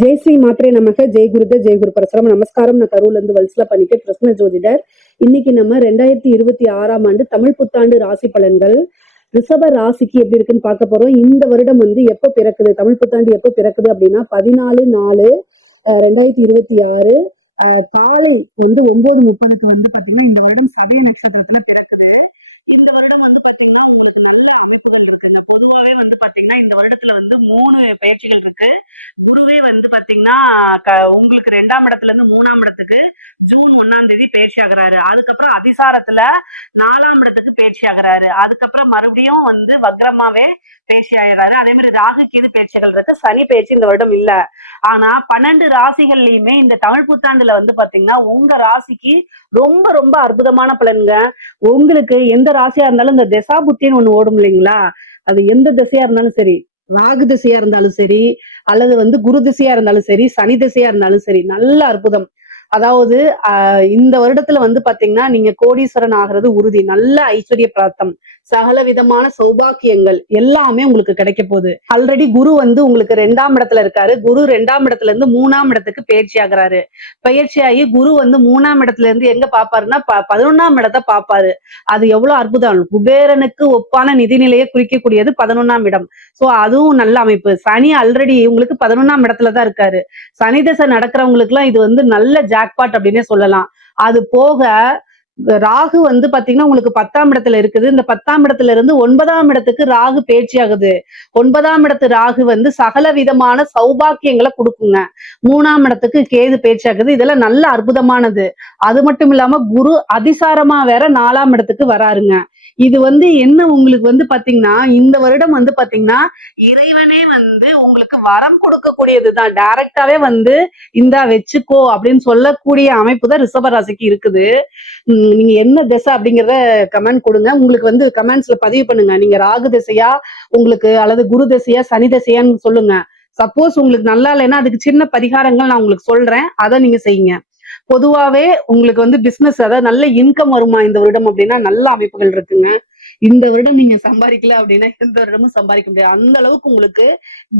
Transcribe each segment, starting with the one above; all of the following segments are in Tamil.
ஜெய் ஸ்ரீ மாத்திரை நமக்கு ஜெய் குருத ஜெய் குரு பரசுராம நமஸ்காரம். நான் கரூர்ல இருந்து வல்சலா பண்ணிக்க கிருஷ்ண ஜோதிடர். இன்னைக்கு நம்ம 2026 ஆண்டு தமிழ் புத்தாண்டு ராசி பலன்கள் ரிஷப ராசிக்கு எப்படி இருக்குன்னு பார்க்க போறோம். இந்த வருடம் எப்ப பிறக்குது, தமிழ் புத்தாண்டு எப்ப பிறக்குது அப்படின்னா 14/4/2026 காலை 9:30 பாத்தீங்கன்னா இந்த வருடம் சதய நட்சத்திரத்துல பிறக்குது. இந்த வருடம் பாத்தீங்கன்னா உங்களுக்கு நல்ல அமைப்புகள் இருக்கு. பொதுவாகவே பாத்தீங்கன்னா இந்த வருடத்துல 3 பயிற்சிகள் இருக்கு. குருவே பாத்தீங்கன்னா உங்களுக்கு 2ஆம் இடத்துல இருந்து 3ஆம் இடத்துக்கு ஜூன் 1ஆம் தேதி பயிற்சி ஆகுறாரு. அதுக்கப்புறம் அதிசாரத்துல 4ஆம் இடத்துக்கு பயிற்சி ஆகுறாரு. அதுக்கப்புறம் மறுபடியும் வக்ரமாவே பயிற்சி ஆகிறாரு. அதே மாதிரி ராகு கேது பயிற்சிகள் இருக்கு. சனி பயிற்சி இந்த வருடம் இல்ல. ஆனா 12 ராசிகள்லயுமே இந்த தமிழ் புத்தாண்டுல பாத்தீங்கன்னா உங்க ராசிக்கு ரொம்ப ரொம்ப அற்புதமான பலன்க. உங்களுக்கு எந்த ராசியா இருந்தாலும் இந்த திசா புத்தின்னு ஒண்ணு ஓடும் இல்லைங்களா, அது எந்த திசையா இருந்தாலும் சரி, ராகு திசையா இருந்தாலும் சரி, அல்லது குரு திசையா இருந்தாலும் சரி, சனி திசையா இருந்தாலும் சரி, நல்ல அற்புதம். அதாவது இந்த வருடத்துல பாத்தீங்கன்னா நீங்க கோடீஸ்வரன் ஆகிறது உறுதி. நல்ல ஐஸ்வர்ய பிராப்தம், சகல விதமான சௌபாக்கியங்கள் எல்லாமே உங்களுக்கு கிடைக்க போகுது. ஆல்ரெடி குரு உங்களுக்கு 2ஆம் இடத்துல இருக்காரு. குரு 2ஆம் இடத்துல இருந்து 3ஆம் இடத்துக்கு பயிற்சி ஆகுறாரு. பயிற்சியாகி குரு 3ஆம் இடத்துல இருந்து எங்க பாப்பாருன்னா 11ஆம் இடத்தை பாப்பாரு. அது எவ்வளவு அற்புதம். குபேரனுக்கு ஒப்பான நிதிநிலையை குறிக்கக்கூடியது 11ஆம் இடம். சோ அதுவும் நல்ல அமைப்பு. சனி ஆல்ரெடி உங்களுக்கு 11ஆம் இடத்துலதான் இருக்காரு. சனி தசை நடக்கிறவங்களுக்கு எல்லாம் இது நல்ல ஜாக்பாட் அப்படின்னே சொல்லலாம். அது போக ராகு பாத்தீங்கன்னா உங்களுக்கு 10ஆம் இடத்துல இருக்குது. இந்த 10ஆம் இடத்துல இருந்து 9ஆம் இடத்துக்கு ராகு பயிற்சி ஆகுது. 9ஆம் இடத்து ராகு சகல விதமான சௌபாக்கியங்களை கொடுக்குங்க. 3ஆம் இடத்துக்கு கேது பயிற்சி ஆகுது. இதெல்லாம் நல்ல அற்புதமானது. அது மட்டும் இல்லாம குரு அதிசாரமா வேற 4ஆம் இடத்துக்கு வராருங்க. இது என்ன உங்களுக்கு பாத்தீங்கன்னா இந்த வருடம் பாத்தீங்கன்னா இறைவனே உங்களுக்கு வரம் கொடுக்கக்கூடியதுதான். டைரக்டாவே இந்தா வச்சுக்கோ அப்படின்னு சொல்லக்கூடிய அமைப்பு தான் ரிஷபராசிக்கு இருக்குது. நீங்க என்ன திசை அப்படிங்கறத கமெண்ட் கொடுங்க. உங்களுக்கு கமெண்ட்ஸ்ல பதிவு பண்ணுங்க. நீங்க ராகு திசையா உங்களுக்கு, அல்லது குரு திசையா சனி திசையான்னு சொல்லுங்க. சப்போஸ் உங்களுக்கு நல்லா இல்லைன்னா அதுக்கு சின்ன பரிகாரங்கள் நான் உங்களுக்கு சொல்றேன், அதை நீங்க செய்யுங்க. பொதுவாவே உங்களுக்கு பிசினஸ், அதாவது நல்ல இன்கம் வருமா இந்த வருடம் அப்படின்னா நல்ல அமைப்புகள் இருக்குங்க. இந்த வருடம் நீங்க சம்பாதிக்கல அப்படின்னா எந்த வருடமும் சம்பாதிக்க முடியாது. அந்த அளவுக்கு உங்களுக்கு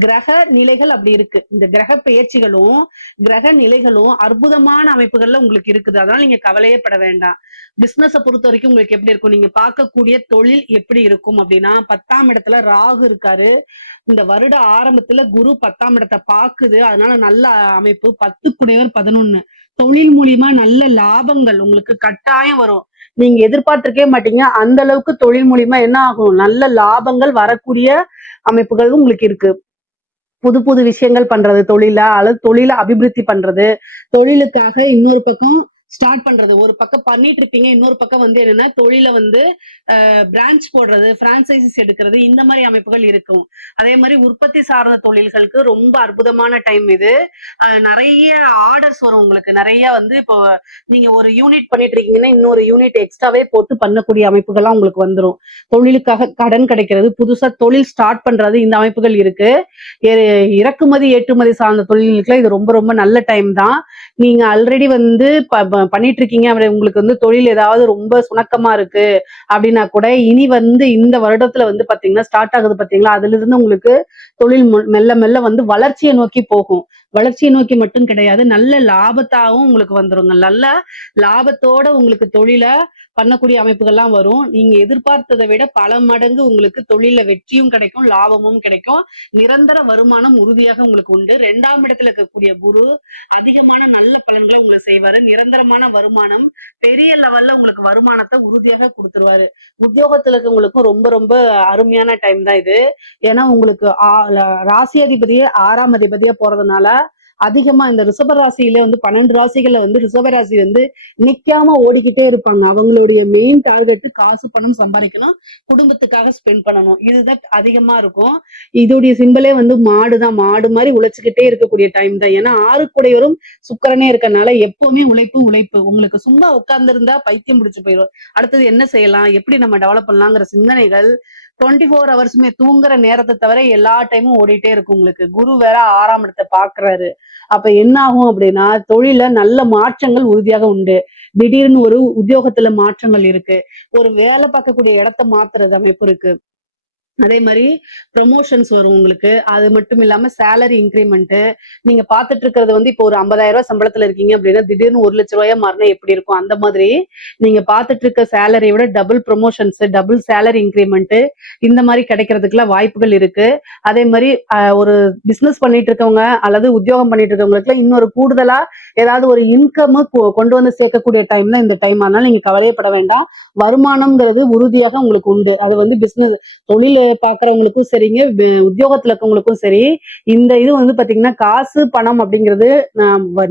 கிரக நிலைகள் அப்படி இருக்கு. இந்த கிரக பெயர்ச்சிகளும் கிரக நிலைகளும் அற்புதமான அமைப்புகள்ல உங்களுக்கு இருக்குது. அதனால நீங்க கவலையே பட வேண்டாம். பிசினஸை பொறுத்த வரைக்கும் உங்களுக்கு எப்படி இருக்கும், நீங்க பார்க்கக்கூடிய தொழில் எப்படி இருக்கும் அப்படின்னா 10ஆம் இடத்துல ராகு இருக்காரு. இந்த வருட ஆரம்பத்துல குரு 10ஆம் இடத்தை பாக்குது. அதனால நல்ல அமைப்பு. 10 குடையவர் 11. தொழில் மூலியமா நல்ல லாபங்கள் உங்களுக்கு கட்டாயம் வரும். நீங்க எதிர்பார்த்திருக்கவே மாட்டீங்க. அந்த அளவுக்கு தொழில் மூலியமா என்ன ஆகும், நல்ல லாபங்கள் வரக்கூடிய அமைப்புகள் உங்களுக்கு இருக்கு. புது புது விஷயங்கள் பண்றது, தொழிலா அல்லது தொழிலை அபிவிருத்தி பண்றது, தொழிலுக்காக இன்னொரு பக்கம் ஸ்டார்ட் பண்றது. ஒரு பக்கம் பண்ணிட்டு இருப்பீங்க, இன்னொரு பக்கம் என்னன்னா தொழில பிரான்ச் போடுறது, பிரான்சைசிஸ் எடுக்கிறது, இந்த மாதிரி அமைப்புகள் இருக்கும். அதே மாதிரி உற்பத்தி சார்ந்த தொழில்களுக்கு ரொம்ப அற்புதமான டைம் இது. நிறைய ஆர்டர்ஸ் வரும் உங்களுக்கு. நிறைய இப்போ நீங்க ஒரு யூனிட் பண்ணிட்டு இருக்கீங்கன்னா இன்னொரு யூனிட் எக்ஸ்ட்ராவே போட்டு பண்ணக்கூடிய அமைப்புகள்லாம் உங்களுக்கு வந்துடும். தொழிலுக்காக கடன் கிடைக்கிறது, புதுசா தொழில் ஸ்டார்ட் பண்றது, இந்த அமைப்புகள் இருக்கு. இறக்குமதி ஏற்றுமதி சார்ந்த தொழில்களுக்கு இது ரொம்ப ரொம்ப நல்ல டைம் தான். நீங்க ஆல்ரெடி பண்ணிட்டு இருக்கீங்க, உங்களுக்கு தொழில் ஏதாவது ரொம்ப சுணக்கமா இருக்கு அப்படின்னா கூட இனி இந்த வருடத்துல பாத்தீங்கன்னா ஸ்டார்ட் ஆகுது பாத்தீங்களா, அதுல இருந்து உங்களுக்கு தொழில் மெல்ல மெல்ல வளர்ச்சியை நோக்கி போகும். வளர்ச்சியை நோக்கி மட்டும் கிடையாது, நல்ல லாபத்தாகவும் உங்களுக்கு வந்துருங்க. நல்ல லாபத்தோட உங்களுக்கு தொழில பண்ணக்கூடிய அமைப்புகள்லாம் வரும். நீங்க எதிர்பார்த்ததை விட பல மடங்கு உங்களுக்கு தொழில வெற்றியும் கிடைக்கும், லாபமும் கிடைக்கும். நிரந்தர வருமானம் உறுதியாக உங்களுக்கு உண்டு. 2ஆம் இடத்துல இருக்கக்கூடிய குரு அதிகமான நல்ல பலன்களை உங்களுக்கு செய்வாரு. நிரந்தரமான வருமானம், பெரிய லெவல்ல உங்களுக்கு வருமானத்தை உறுதியாக கொடுத்துருவாரு. உத்தியோகத்துல இருக்கவங்களுக்கும் ரொம்ப ரொம்ப அருமையான டைம் தான் இது. ஏன்னா உங்களுக்கு ராசி அதிபதியே 6ஆம் அதிபதியா போறதுனால அதிகமா இந்த ரிஷப ராசியில 12 ராசிகள்ல ரிஷப ராசி நிக்காம ஓடிக்கிட்டே இருப்பாங்க. அவங்களுடைய மெயின் டார்கெட் காசு பணம் சம்பாதிக்கணும், குடும்பத்துக்காக ஸ்பெண்ட் பண்ணணும். இதுதான் அதிகமா இருக்கும். இதோடைய சிம்பலே மாடுதான். மாடு மாதிரி உழைச்சுக்கிட்டே இருக்கக்கூடிய டைம் தான். ஏன்னா 6 கூடையவரும் சுக்கிரனே இருக்கனால எப்பவுமே உழைப்பு உழைப்பு. உங்களுக்கு சும்மா உட்கார்ந்து இருந்தா பைத்தியம் முடிச்சு போயிடும். அடுத்தது என்ன செய்யலாம், எப்படி நம்ம டெவலப் பண்ணலாங்கிற சிந்தனைகள் 24 ஹவர்ஸுமே, தூங்குற நேரத்தை தவிர எல்லா டைமும் ஓடிட்டே இருக்கும் உங்களுக்கு. குரு வேற 6ஆம் இடத்தை பாக்குறாரு. அப்ப என்ன ஆகும் அப்படின்னா தொழில நல்ல மாற்றங்கள் உறுதியாக உண்டு. திடீர்னு ஒரு உத்தியோகத்துல மாற்றங்கள் இருக்கு, ஒரு வேலை பார்க்கக்கூடிய இடத்தை மாத்துறது அமைப்பு இருக்கு. அதே மாதிரி ப்ரமோஷன்ஸ் வரும் உங்களுக்கு. அது மட்டும் இல்லாம சேலரி இன்கிரிமெண்ட். நீங்க பார்த்துட்டு இருக்கிறது வந்து இப்போ ஒரு 50,000 சம்பளத்துல இருக்கீங்க அப்படின்னா திடீர்னு 1,00,000 மாறினா எப்படி இருக்கும்? அந்த மாதிரி நீங்க பார்த்துட்டு இருக்க சேலரியை விட double promotions, double salary increment இந்த மாதிரி கிடைக்கிறதுக்குலாம் வாய்ப்புகள் இருக்கு. அதே மாதிரி ஒரு பிசினஸ் பண்ணிட்டு இருக்கவங்க அல்லது உத்தியோகம் பண்ணிட்டு இருக்கவங்களுக்கு இன்னொரு கூடுதலா ஏதாவது ஒரு இன்கம் கொண்டு வந்து சேர்க்கக்கூடிய டைம்ல இந்த டைம். அதனால நீங்க கவலையப்பட வேண்டாம். வருமானம்ங்கிறது உறுதியாக உங்களுக்கு உண்டு. அது வந்து பிசினஸ் தொழில் பாக்குறவங்களுக்கும் சரிங்க, உத்தியோகத்துல இருக்கவங்களுக்கும் சரி, இந்த இது வந்து பாத்தீங்கன்னா காசு பணம் அப்படிங்கிறது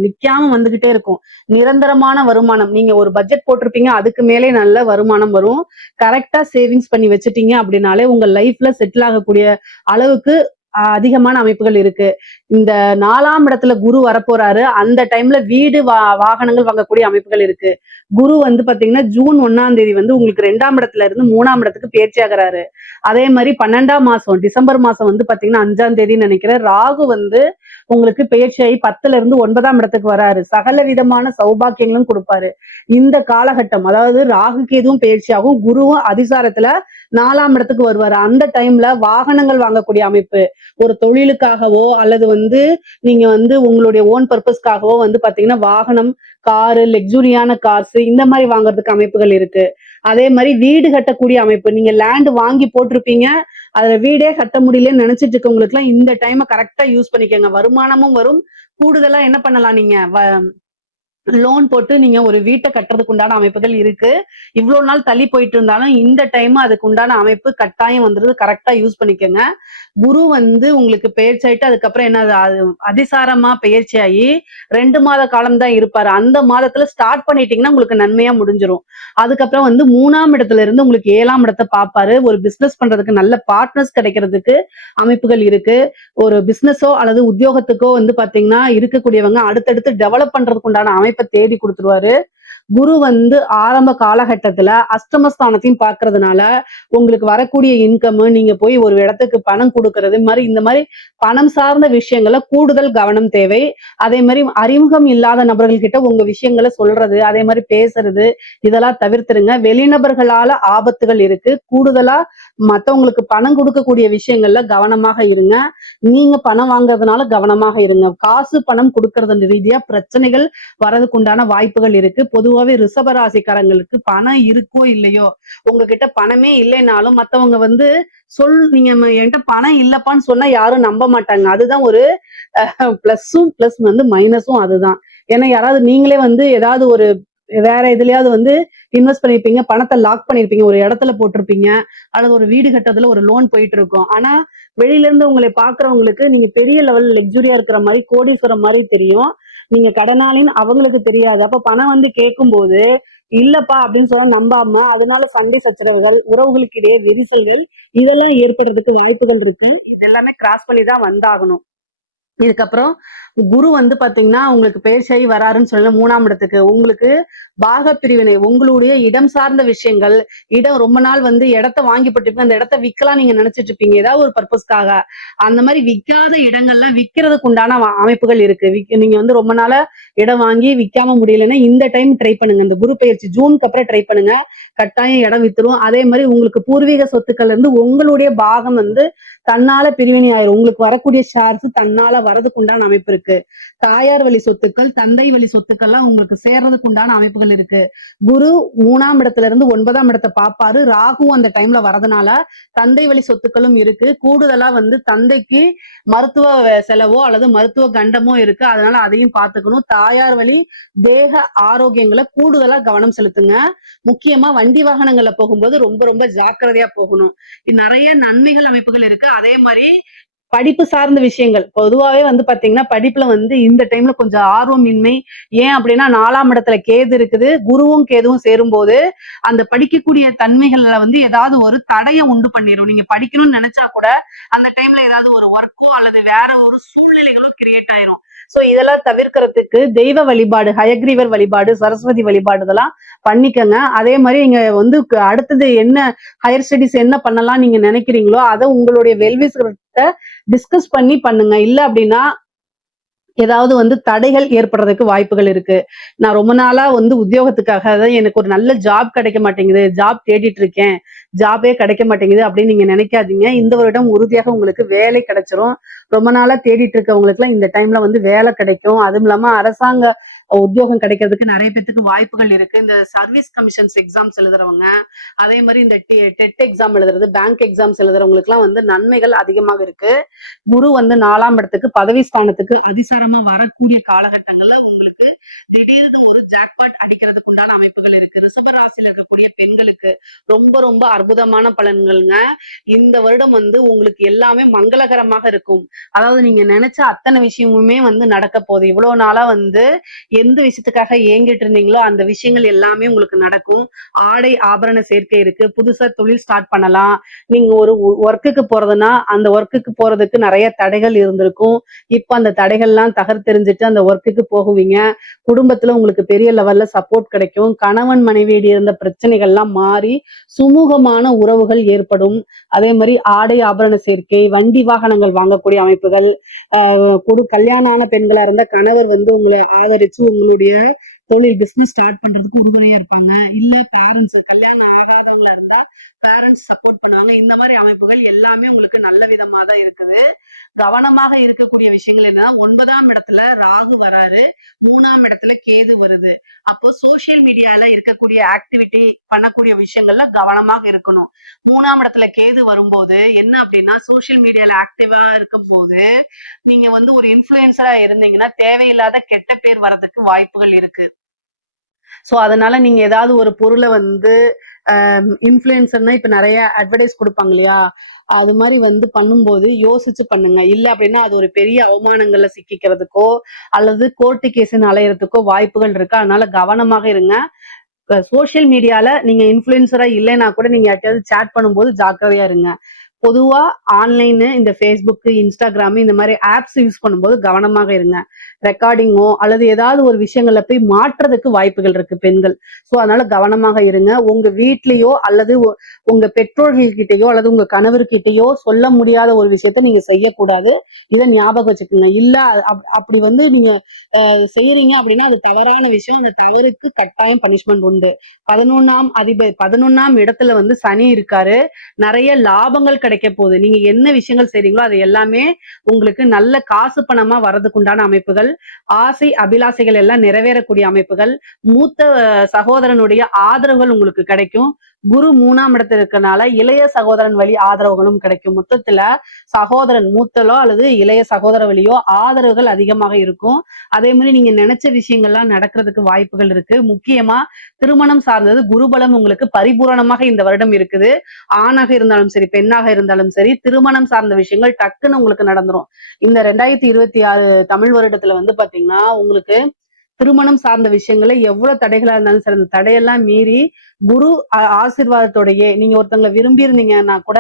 நிக்காம வந்துகிட்டே இருக்கும். நிரந்தரமான வருமானம். நீங்க ஒரு பட்ஜெட் போட்டிருப்பீங்க, அதுக்கு மேலே நல்ல வருமானம் வரும். கரெக்டா சேவிங்ஸ் பண்ணி வச்சுட்டீங்க அப்படின்னாலே உங்க லைஃப்ல செட்டில் ஆகக்கூடிய அளவுக்கு அதிகமான அமைப்புகள் இருக்கு. இந்த 4ஆம் இடத்துல குரு வரப்போறாரு. அந்த டைம்ல வீடு வாகனங்கள் வாங்கக்கூடிய அமைப்புகள் இருக்கு. குரு வந்து பாத்தீங்கன்னா ஜூன் 1ஆம் தேதி வந்து உங்களுக்கு 2ஆம் இடத்துல இருந்து 3ஆம் இடத்துக்கு பயிற்சி ஆகுறாரு. அதே மாதிரி 12ஆம் மாசம் டிசம்பர் மாசம் வந்து பாத்தீங்கன்னா 5ஆம் தேதின்னு நினைக்கிறேன், ராகு வந்து உங்களுக்கு பயிற்சியாகி 10ல இருந்து 9ஆம் இடத்துக்கு வராரு. சகல விதமான சௌபாக்கியங்களும் கொடுப்பாரு. இந்த காலகட்டம் அதாவது ராகு கேதுவும் பயிற்சியாகும், குருவும் அதிசாரத்துல 4ஆம் இடத்துக்கு வருவாரு. அந்த டைம்ல வாகனங்கள் வாங்கக்கூடிய அமைப்பு, ஒரு தொழிலுக்காகவோ அல்லது வந்து நீங்க வந்து உங்களுடைய ஓன் பர்பஸ்க்காகவோ வந்து பாத்தீங்கன்னா வாகனம், காரு, லக்ஸுரியான கார்ஸ் இந்த மாதிரி வாங்குறதுக்கு அமைப்புகள் இருக்கு. அதே மாதிரி வீடு கட்டக்கூடிய அமைப்பு. நீங்க லேண்ட் வாங்கி போட்டிருப்பீங்க, அதுல வீடே கட்ட முடியலன்னு நினைச்சிட்டு இருக்கவங்களுக்கு எல்லாம் இந்த டைமை கரெக்டா யூஸ் பண்ணிக்கோங்க. வருமானமும் வரும். கூடுதலா என்ன பண்ணலாம், நீங்க லோன் போட்டு நீங்க ஒரு வீட்டை கட்டுறதுக்கு உண்டான அமைப்புகள் இருக்கு. இவ்வளவு நாள் தள்ளி போயிட்டு இருந்தாலும் இந்த டைம் அதுக்கு உண்டான அமைப்பு கட்டாயம் வந்துருது. கரெக்டா யூஸ் பண்ணிக்கோங்க. குரு வந்து உங்களுக்கு பெயர்ச்சி ஆயிட்டு அதுக்கப்புறம் என்ன அதிசாரமா பெயர்ச்சி ஆகி 2 மாத காலம் தான் இருப்பாரு. அந்த மாதத்துல ஸ்டார்ட் பண்ணிட்டீங்கன்னா உங்களுக்கு நன்மையா முடிஞ்சிரும். அதுக்கப்புறம் வந்து 3ஆம் இடத்துல இருந்து உங்களுக்கு 7ஆம் இடத்தை பார்ப்பாரு. ஒரு பிசினஸ் பண்றதுக்கு நல்ல பார்ட்னர்ஸ் கிடைக்கிறதுக்கு அமைப்புகள் இருக்கு. ஒரு பிசினஸோ அல்லது உத்தியோகத்துக்கோ வந்து பாத்தீங்கன்னா இருக்கக்கூடியவங்க அடுத்தடுத்து டெவலப் பண்றதுக்கு உண்டான அமைப்பை தேடி கொடுத்துருவாரு. குரு வந்து ஆரம்ப காலகட்டத்துல அஷ்டமஸ்தானத்தையும் பாக்குறதுனால உங்களுக்கு வரக்கூடிய இன்கம், நீங்க போய் ஒரு இடத்துக்கு பணம் கொடுக்கறது மாதிரி இந்த மாதிரி பணம் சார்ந்த விஷயங்கள கூடுதல் கவனம் தேவை. அதே மாதிரி அறிமுகம் இல்லாத நபர்கள் கிட்ட உங்க விஷயங்களை சொல்றது, அதே மாதிரி பேசுறது இதெல்லாம் தவிர்த்துருங்க. வெளிநபர்களால ஆபத்துகள் இருக்கு. கூடுதலா மத்தவங்களுக்கு பணம் கொடுக்கக்கூடிய விஷயங்கள்ல கவனமாக இருங்க. நீங்க பணம் வாங்குறதுனால கவனமாக இருங்க. காசு பணம் கொடுக்கறது ரீதியா பிரச்சனைகள் வரதுக்கு உண்டான வாய்ப்புகள் இருக்கு. பொதுவாவே ரிஷபராசிக்காரங்களுக்கு பணம் இருக்கோ இல்லையோ, உங்ககிட்ட பணமே இல்லைனாலும் மத்தவங்க வந்து நீங்க என்கிட்ட பணம் இல்லப்பான்னு சொன்னா யாரும் நம்ப மாட்டாங்க. அதுதான் ஒரு பிளஸும் பிளஸ் வந்து மைனஸும் அதுதான். ஏன்னா யாராவது நீங்களே வந்து ஏதாவது ஒரு வேற எதுலயாவது வந்து இன்வெஸ்ட் பண்ணிருப்பீங்க, பணத்தை லாக் பண்ணிருப்பீங்க, ஒரு இடத்துல போட்டிருப்பீங்க, அல்லது ஒரு வீடு கட்டதுல ஒரு லோன் போயிட்டு இருக்கும். ஆனா வெளியில இருந்து உங்களை பாக்குறவங்களுக்கு நீங்க பெரிய லெவல் லக்ஸுரியா இருக்கிற மாதிரி கோடீஸ்வரம் மாதிரி தெரியும். நீங்க கடனாளின்னு அவங்களுக்கு தெரியாது. அப்ப பணம் வந்து கேட்கும் போது இல்லப்பா அப்படின்னு சொன்னா நம்பாம அதனால சண்டை சச்சரவுகள், உறவுகளுக்கு இடையே விரிசல்கள் இதெல்லாம் ஏற்படுறதுக்கு வாய்ப்புகள் இருக்கு. இது எல்லாமே கிராஸ் பண்ணி தான் வந்தாகணும். இதுக்கப்புறம் குரு வந்து பாத்தீங்கன்னா உங்களுக்கு பயிற்சியாகி வராருன்னு சொல்ல 3ஆம் இடத்துக்கு உங்களுக்கு பாக பிரிவினை, உங்களுடைய இடம் சார்ந்த விஷயங்கள், இடம் ரொம்ப நாள் வந்து இடத்த வாங்கி போட்டிருப்பீங்க, அந்த இடத்த விற்கலாம் நீங்க நினைச்சிட்டு இருப்பீங்க ஏதாவது ஒரு பர்பஸ்க்காக. அந்த மாதிரி விற்காத இடங்கள்லாம் விற்கிறதுக்கு உண்டான அமைப்புகள் இருக்கு. நீங்க வந்து ரொம்ப நாளா இடம் வாங்கி விற்காம முடியலன்னா இந்த டைம் ட்ரை பண்ணுங்க. இந்த குரு பயிற்சி ஜூனுக்கு அப்புறம் ட்ரை பண்ணுங்க. கட்டாயம் இடம் வித்துரும். அதே மாதிரி உங்களுக்கு பூர்வீக சொத்துக்கள் இருந்து உங்களுடைய பாகம் வந்து தன்னால பிரிவினை ஆயிரும். உங்களுக்கு வரக்கூடிய ஷேர்ஸ் தன்னால வரதுக்கு உண்டான அமைப்பு இருக்கு. தாயார் வழி சொத்துக்கள், தந்தை வழி சொத்துக்கள்லாம் உங்களுக்கு சேர்றதுக்கு உண்டான அமைப்புகள் இருக்கு. குரு 3ஆம் இடத்துல இருந்து 9ஆம் இடத்தை பார்ப்பாரு. ராகு அந்த டைம்ல வரதுனால தந்தை வழி சொத்துக்களும் இருக்கு. கூடுதலா வந்து தந்தைக்கு மருத்துவ செலவோ அல்லது மருத்துவ கண்டமோ இருக்கு. அதனால அதையும் பார்த்துக்கணும். தாயார் வழி தேக ஆரோக்கியங்களை கூடுதலா கவனம் செலுத்துங்க. முக்கியமா வண்டி வாகனங்கள்ல போகும்போது ரொம்ப ரொம்ப ஜாக்கிரதையா போகணும். நிறைய நன்மைகள் அமைப்புகள் இருக்கு. அதே மாதிரி படிப்பு சார்ந்த விஷயங்கள் பொதுவாவே வந்து பாத்தீங்கன்னா படிப்புல வந்து இந்த டைம்ல கொஞ்சம் ஆர்வமின்மை. ஏன் அப்படின்னா 4ஆம் இடத்துல கேது இருக்குது. குருவும் கேதுவும் சேரும் போது அந்த படிக்கக்கூடிய தன்மைகள்ல வந்து ஏதாவது ஒரு தடையை உண்டு பண்ணிடும். நீங்க படிக்கணும்னு நினைச்சா கூட அந்த டைம்ல ஏதாவது ஒரு ஒர்க்கோ அல்லது வேற ஒரு சூழ்நிலைகளோ கிரியேட் ஆயிரும். சோ இதெல்லாம் தவிர்க்கிறதுக்கு தெய்வ வழிபாடு, ஹயக்ரீவர் வழிபாடு, சரஸ்வதி வழிபாடு இதெல்லாம் பண்ணிக்கங்க. அதே மாதிரி நீங்க வந்து அடுத்தது என்ன ஹையர் ஸ்டடிஸ் என்ன பண்ணலாம் நீங்க நினைக்கிறீங்களோ அதை உங்களுடைய வெல்விஸ்கிட்ட டிஸ்கஸ் பண்ணி பண்ணுங்க. இல்ல அப்படின்னா ஏதாவது வந்து தடைகள் ஏற்படுறதுக்கு வாய்ப்புகள் இருக்கு. நான் ரொம்ப நாளா வந்து உத்தியோகத்துக்காக அதாவது எனக்கு ஒரு நல்ல ஜாப் கிடைக்க மாட்டேங்குது. ஜாப் தேடிட்டு இருக்கேன். ஜாபே கிடைக்க மாட்டேங்குது அப்படின்னு நீங்க நினைக்காதீங்க. இந்த வருடம் உறுதியாக உங்களுக்கு வேலை கிடைச்சிரும். ரொம்ப நாளா தேடிட்டு இருக்கவங்களுக்குலாம் இந்த டைம்ல வந்து வேலை கிடைக்கும். அதுவும் இல்லாம அரசாங்க உத்தியோகம் கிடைக்கிறதுக்கு நெறைய பேத்துக்கு வாய்ப்புகள் இருக்கு. இந்த சர்வீஸ் கமிஷன்ஸ் எக்ஸாம்ஸ் எழுதுறவங்க, அதே மாரி இந்த டெட் எக்ஸாம் எழுதுறது, பேங்க் எக்ஸாம்ஸ் எழுதுறவங்களுக்குலாம் வந்து நன்மைகள் அதிகமாக இருக்கு. குரு வந்து 4ஆம் இடத்துக்கு பதவி ஸ்தானத்துக்கு அதிசாரமா வரக்கூடிய காலகட்டங்கள்ல உங்களுக்கு திடீர்னு ஒரு ஜாக்பாட் அடிக்கிறதுக்கு உண்டான அமைப்புகள் இருக்கு. ரிஷப ராசியில இருக்கக்கூடிய பெண்களுக்கு ரொம்ப ரொம்ப அற்புதமான பலன்கள்ங்க. இந்த வருடம் வந்து உங்களுக்கு எல்லாமே மங்களகரமாக இருக்கும். அதாவது நீங்க நினைச்ச அத்தனை விஷயமுமே வந்து நடக்க போகுது. இவ்வளவு நாளா வந்து எந்த விஷயத்துக்காக ஏங்கிட்டு இருந்தீங்களோ அந்த விஷயங்கள் எல்லாமே உங்களுக்கு நடக்கும். ஆடை ஆபரண சேர்க்கை இருக்கு. புதுசா தொழில் ஸ்டார்ட் பண்ணலாம். நீங்க ஒரு ஒர்க்குக்கு போறதுன்னா அந்த ஒர்க்குக்கு போறதுக்கு நிறைய தடைகள் இருந்திருக்கும். இப்ப அந்த தடைகள்லாம் தகர்த்தெறிஞ்சிட்டு அந்த ஒர்க்குக்கு போகுவீங்க. குடும்பத்துல உங்களுக்கு பெரிய லெவல்ல சப்போர்ட் கிடைக்கும். கணவன் மனைவியிடையே இருந்த பிரச்சனைகள்லாம் மாறி சுமூகமான உறவுகள் ஏற்படும். அதே மாதிரி ஆடை ஆபரண சேர்க்கை, வண்டி வாகனங்கள் வாங்கக்கூடிய அமைப்புகள், கல்யாணம் ஆன பெண்களா இருந்தா கணவர் வந்து உங்களை ஆதரிச்சு உங்களுடைய தொழில் பிசினஸ் ஸ்டார்ட் பண்றதுக்கு உறுதுணையா இருப்பாங்க. இல்ல பேரண்ட்ஸ் கல்யாணம் ஆகாதவங்களா இருந்தா பேரண்ட்ஸ் சப்போர்ட் பண்ணுவாங்க. இந்த மாதிரி அமைப்புகள் எல்லாமே உங்களுக்கு நல்ல விதமா தான் இருக்குது. கவனமாக இருக்கக்கூடிய விஷயங்கள் என்னன்னா 9ஆம் இடத்துல ராகு வராரு, 3ஆம் இடத்துல கேது வருது. அப்போ சோசியல் மீடியால இருக்கக்கூடிய ஆக்டிவிட்டி பண்ணக்கூடிய விஷயங்கள்ல கவனமாக இருக்கணும். 3ஆம் இடத்துல கேது வரும்போது என்ன அப்படின்னா சோசியல் மீடியால ஆக்டிவா இருக்கும் போது நீங்க வந்து ஒரு இன்ஃபுளுசரா இருந்தீங்கன்னா தேவையில்லாத கெட்ட பேர் வரதுக்கு வாய்ப்புகள் இருக்கு. சோ அதனால நீங்க ஏதாவது ஒரு பொருளை வந்து இன்ஃபுளுசர்னா இப்ப நிறைய அட்வர்டைஸ் கொடுப்பாங்க இல்லையா, அது மாதிரி வந்து பண்ணும்போது யோசிச்சு பண்ணுங்க. இல்ல அப்படின்னா அது ஒரு பெரிய அவமானங்கள்ல சிக்கிக்கிறதுக்கோ அல்லது கோர்ட்டு கேஸ்ன்னு அலையறதுக்கோ வாய்ப்புகள் இருக்கு. அதனால கவனமாக இருங்க. சோசியல் மீடியால நீங்க இன்ஃபுளுசரா இல்லைன்னா கூட நீங்க யார்ட்டையாவது சேட் பண்ணும்போது ஜாக்கிரதையா இருங்க. பொதுவா ஆன்லைனு இந்த ஃபேஸ்புக், இன்ஸ்டாகிராம் இந்த மாதிரி ஆப்ஸ் யூஸ் பண்ணும்போது கவனமாக இருங்க. ரெக்கார்டிங்கோ அல்லது ஏதாவது ஒரு விஷயங்கள்ல போய் மாற்றுறதுக்கு வாய்ப்புகள் இருக்கு பெண்கள். சோ அதனால கவனமாக இருங்க. உங்க வீட்லயோ அல்லது உங்க பெற்றோர்கள் கிட்டயோ அல்லது உங்க கணவர்கிட்டயோ சொல்ல முடியாத ஒரு விஷயத்த நீங்க செய்யக்கூடாது. இதை ஞாபகம் வச்சுக்கோங்க. இல்ல அப்படி வந்து நீங்க செய்யறீங்க அப்படின்னா அது தவறான விஷயம். அந்த தவறுக்கு கட்டாயம் பனிஷ்மெண்ட் உண்டு. 11ஆம் இடத்துல வந்து சனி இருக்காரு. நிறைய லாபங்கள் கிடைக்க போகுது. நீங்க என்ன விஷயங்கள் செய்றீங்களோ அது எல்லாமே உங்களுக்கு நல்ல காசு பணமா வர்றதுக்கு உண்டான அமைப்புகள், ஆசை அபிலாசைகள் எல்லாம் நிறைவேறக்கூடிய அமைப்புகள், மூத்த சகோதரனுடைய ஆதரவுகள் உங்களுக்கு கிடைக்கும். குரு 3ஆம் இடத்துல இருக்கனால இளைய சகோதரன் வழி ஆதரவுகளும் கிடைக்கும். மொத்தத்துல சகோதரன் மூத்தலோ அல்லது இளைய சகோதர வழியோ ஆதரவுகள் அதிகமாக இருக்கும். அதே மாதிரி நீங்க நினைச்ச விஷயங்கள்லாம் நடக்கிறதுக்கு வாய்ப்புகள் இருக்கு. முக்கியமா திருமணம் சார்ந்தது குருபலம் உங்களுக்கு பரிபூரணமாக இந்த வருடம் இருக்குது. ஆணாக இருந்தாலும் சரி பெண்ணாக இருந்தாலும் சரி திருமணம் சார்ந்த விஷயங்கள் டக்குன்னு உங்களுக்கு நடந்துரும். இந்த 2026 தமிழ் வருடத்துல வந்து பாத்தீங்கன்னா உங்களுக்கு திருமணம் சார்ந்த விஷயங்கள்ல எவ்வளவு தடைகளா இருந்தாலும் சரி அந்த தடையெல்லாம் மீறி குரு ஆசீர்வாதத்தோடையே நீங்க ஒருத்தங்களை விரும்பி இருந்தீங்கன்னா கூட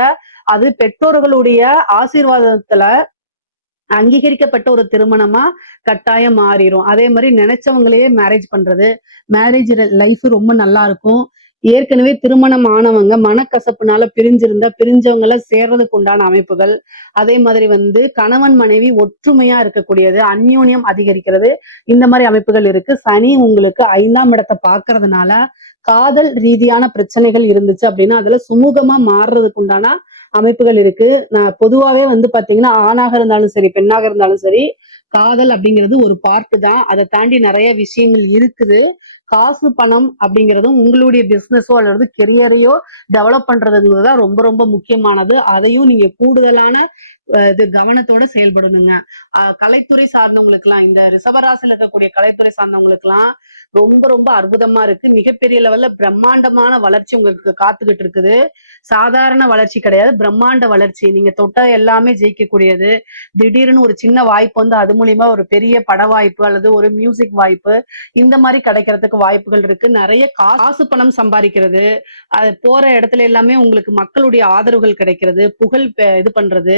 அது பெற்றோர்களுடைய ஆசீர்வாதத்துல அங்கீகரிக்கப்பட்ட ஒரு திருமணமா கட்டாயம் மாறிடும். அதே மாதிரி நினைச்சவங்களையே மேரேஜ் பண்றது, மேரேஜ் லைஃப் ரொம்ப நல்லா இருக்கும். ஏற்கனவே திருமணம் ஆனவங்க மனக்கசப்புனால பிரிஞ்சிருந்தா பிரிஞ்சவங்கள சேர்றதுக்கு உண்டான அமைப்புகள். அதே மாதிரி வந்து கணவன் மனைவி ஒற்றுமையா இருக்கக்கூடியது, அந்யோன்யம் அதிகரிக்கிறது, இந்த மாதிரி அமைப்புகள் இருக்கு. சனி உங்களுக்கு 5ஆம் இடத்தை பாக்குறதுனால காதல் ரீதியான பிரச்சனைகள் இருந்துச்சு அப்படின்னா அதுல சுமூகமா மாறுறதுக்கு உண்டான அமைப்புகள் இருக்கு. நான் பொதுவாவே வந்து பாத்தீங்கன்னா ஆணாக இருந்தாலும் சரி பெண்ணாக இருந்தாலும் சரி காதல் அப்படிங்கிறது ஒரு பார்ட் தான். அதை தாண்டி நிறைய விஷயங்கள் இருக்குது. காசு பணம் அப்படிங்கிறதும் உங்களுடைய பிசினஸோ அல்லது கெரியரையோ டெவலப் பண்றதுங்கிறது தான் ரொம்ப ரொம்ப முக்கியமானது. அதையும் நீங்க கூடுதலான இது கவனத்தோட செயல்படணுங்க. கலைத்துறை சார்ந்தவங்களுக்கு எல்லாம் இந்த ரிஷபராசில இருக்கக்கூடிய கலைத்துறை சார்ந்தவங்களுக்கு எல்லாம் ரொம்ப ரொம்ப அற்புதமா இருக்கு. மிகப்பெரிய லெவல்ல பிரம்மாண்டமான வளர்ச்சி உங்களுக்கு காத்துக்கிட்டு இருக்குது. சாதாரண வளர்ச்சி கிடையாது, பிரம்மாண்ட வளர்ச்சி. நீங்க தொட்ட எல்லாமே ஜெயிக்கக்கூடியது. திடீர்னு ஒரு சின்ன வாய்ப்பு வந்து அது மூலியமா ஒரு பெரிய பட வாய்ப்பு அல்லது ஒரு மியூசிக் வாய்ப்பு இந்த மாதிரி கிடைக்கிறதுக்கு வாய்ப்புகள் இருக்கு. நிறைய காசு பணம் சம்பாதிக்கிறது, அது போற இடத்துல எல்லாமே உங்களுக்கு மக்களுடைய ஆதரவுகள் கிடைக்கிறது, புகழ் இது பண்றது,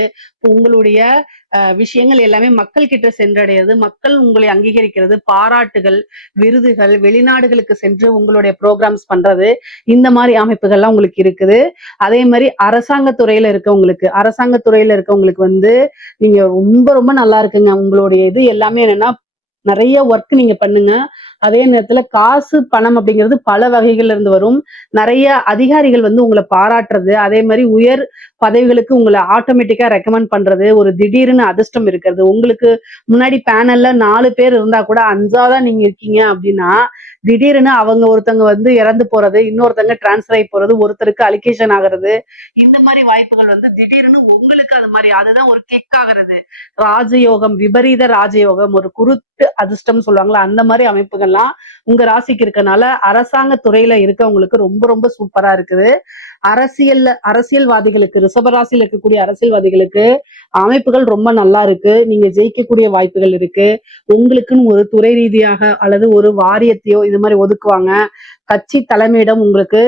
உங்களுடைய விஷயங்கள் எல்லாமே மக்கள் கிட்ட சென்றடைகிறது, மக்கள் உங்களை அங்கீகரிக்கிறது, பாராட்டுகள், விருதுகள், வெளிநாடுகளுக்கு சென்று உங்களுடைய ப்ரோக்ராம்ஸ் பண்றது, இந்த மாதிரி அமைப்புகள்லாம் உங்களுக்கு இருக்குது. அதே மாதிரி அரசாங்க துறையில இருக்கவங்களுக்கு வந்து நீங்க ரொம்ப ரொம்ப நல்லா இருக்குங்க. உங்களுடைய இது எல்லாமே என்னன்னா நிறைய ஒர்க் நீங்க பண்ணுங்க. அதே நேரத்துல காசு, பணம் அப்படிங்கிறது பல வகைகள்ல இருந்து வரும். நிறைய அதிகாரிகள் வந்து உங்களை பாராட்டுறது, அதே மாதிரி உயர் பதவிகளுக்கு உங்களை ஆட்டோமேட்டிக்கா ரெக்கமெண்ட் பண்றது, ஒரு திடீர்னு அதிர்ஷ்டம் இருக்கிறது. உங்களுக்கு முன்னாடி பேனல்ல 4 பேர் இருந்தா கூட 5ஆவதா நீங்க இருக்கீங்க அப்படின்னா, திடீர்னு அவங்க ஒருத்தங்க வந்து இறந்து போறது, இன்னொருத்தங்க டிரான்ஸ்ஃபர் ஆகி போறது, ஒருத்தருக்கு அலிகேஷன் ஆகிறது, இந்த மாதிரி வாய்ப்புகள் வந்து திடீர்னு உங்களுக்கு அது மாதிரி அதுதான் ஒரு கிளிக் ஆகிறது. ராஜயோகம், விபரீத ராஜயோகம், ஒரு குருட்டு அதிர்ஷ்டம் சொல்லுவாங்களா, அந்த மாதிரி அமைப்புகள்லாம் உங்க ராசிக்கு இருக்கனால அரசாங்க துறையில இருக்கவங்களுக்கு ரொம்ப ரொம்ப சூப்பரா இருக்குது. அரசியல்வாதிகளுக்கு, ரிஷபராசியில் இருக்கக்கூடிய அரசியல்வாதிகளுக்கு அமைப்புகள் ரொம்ப நல்லா இருக்கு. நீங்க ஜெயிக்கக்கூடிய வாய்ப்புகள் இருக்கு. உங்களுக்குன்னு ஒரு துறை ரீதியாக அல்லது ஒரு வாரியத்தையோ இது மாதிரி ஒதுக்குவாங்க. கட்சி தலைமையிடம் உங்களுக்கு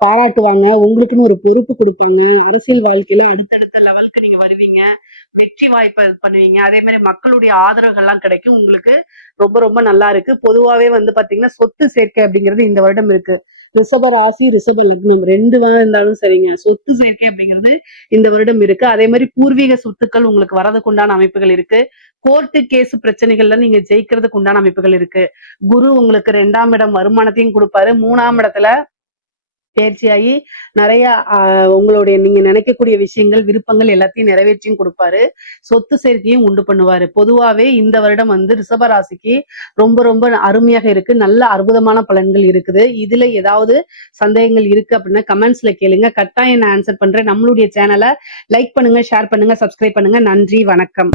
பாராட்டுவாங்க. உங்களுக்குன்னு ஒரு பொறுப்பு கொடுப்பாங்க. அரசியல் வாழ்க்கையில அடுத்தடுத்த லெவலுக்கு நீங்க வருவீங்க. வெற்றி வாய்ப்பை பண்ணுவீங்க. அதே மாதிரி மக்களுடைய ஆதரவுகள்லாம் கிடைக்கும். உங்களுக்கு ரொம்ப ரொம்ப நல்லா இருக்கு. பொதுவாவே வந்து பாத்தீங்கன்னா சொத்து சேர்க்கை அப்படிங்கிறது இந்த வருடம் இருக்கு. ரிஷப ராசி, ரிஷப லக்னம் 2 இருந்தாலும் சரிங்க. சொத்து சேர்க்கை அப்படிங்கிறது இந்த வருடம் இருக்கு. அதே மாதிரி பூர்வீக சொத்துக்கள் உங்களுக்கு வரதுக்கு உண்டான அமைப்புகள் இருக்கு. கோர்ட்டு கேஸ் பிரச்சனைகள்ல நீங்க ஜெயிக்கிறதுக்கு உண்டான அமைப்புகள் இருக்கு. குரு உங்களுக்கு 2ஆம் இடம் வருமானத்தையும் கொடுப்பாரு. 3ஆம் இடத்துல பயிற்சியாகி நிறைய உங்களுடைய நீங்க நினைக்கக்கூடிய விஷயங்கள், விருப்பங்கள் எல்லாத்தையும் நிறைவேற்றியும் கொடுப்பாரு. சொத்து சேர்க்கையும் உண்டு பண்ணுவாரு. பொதுவாவே இந்த வருடம் வந்து ரிஷபராசிக்கு ரொம்ப ரொம்ப அருமையாக இருக்கு. நல்ல அற்புதமான பலன்கள் இருக்குது. இதுல ஏதாவது சந்தேகங்கள் இருக்கு அப்படின்னா கமெண்ட்ஸ்ல கேளுங்க. கட்டாயம் நான் ஆன்சர் பண்றேன். நம்மளுடைய சேனலை லைக் பண்ணுங்க, ஷேர் பண்ணுங்க, சப்ஸ்கிரைப் பண்ணுங்க. நன்றி, வணக்கம்.